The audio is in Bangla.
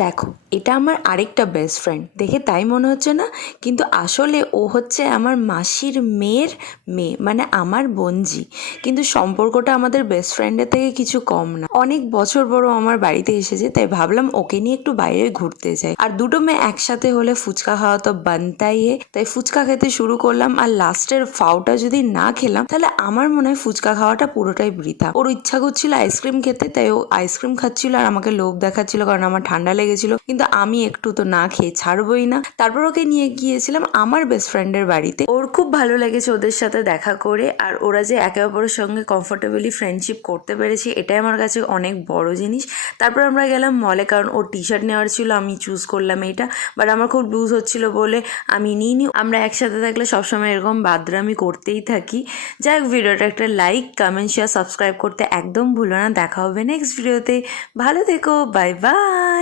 দেখো, এটা আমার আরেকটা বেস্ট ফ্রেন্ড, দেখে তাই মনে হচ্ছে না, কিন্তু আসলে ও হচ্ছে আমার মাসির মেয়ের মেয়ে, মানে আমার বোনঝি। কিন্তু সম্পর্কটা আমাদের বেস্ট ফ্রেন্ডের থেকে কিছু কম না। অনেক বছর পরও আমার বাড়িতে এসেছে, তাই ভাবলাম ওকে নিয়ে একটু বাইরে ঘুরতে যাই। আর দুটো মেয়ে একসাথে হলে ফুচকা খাওয়া তো বানতাই। তাই ফুচকা খেতে শুরু করলাম, আর লাস্টের ফাউটা যদি না খেলাম তাহলে আমার মনে হয় ফুচকা খাওয়াটা পুরোটাই বৃথা। ওর ইচ্ছা করছিল আইসক্রিম খেতে, তাই ও আইসক্রিম খাচ্ছিল আর আমাকে লোভ দেখাচ্ছিল, কারণ আমার ঠান্ডা লেগেছিল। কিন্তু আমি একটু তো না খেয়ে ছাড়বই না। তারপর ওকে নিয়ে গিয়েছিলাম আমার বেস্ট ফ্রেন্ডের বাড়িতে। ওর খুব ভালো লেগেছে ওদের সাথে দেখা করে, আর ওরা যে একে অপরের সঙ্গে কমফোর্টেবলি ফ্রেন্ডশিপ করতে পেরেছে, এটাই আমার কাছে অনেক বড় জিনিস। তারপর আমরা গেলাম মলে, কারণ ওর টি শার্ট নেওয়ার ছিল, আমি চুজ করলাম এইটা, বাট আমার খুব লুজ হচ্ছিল বলে আমি নিইনি। আমরা একসাথে থাকলে সবসময় এরকম বাদরামি করতেই থাকি। যাই হোক, ভিডিওটা একটা লাইক, কমেন্ট, শেয়ার, সাবস্ক্রাইব করতে একদম ভুলো না। দেখা হবে নেক্সট ভিডিওতে। ভালো থেকো, বাই বাই।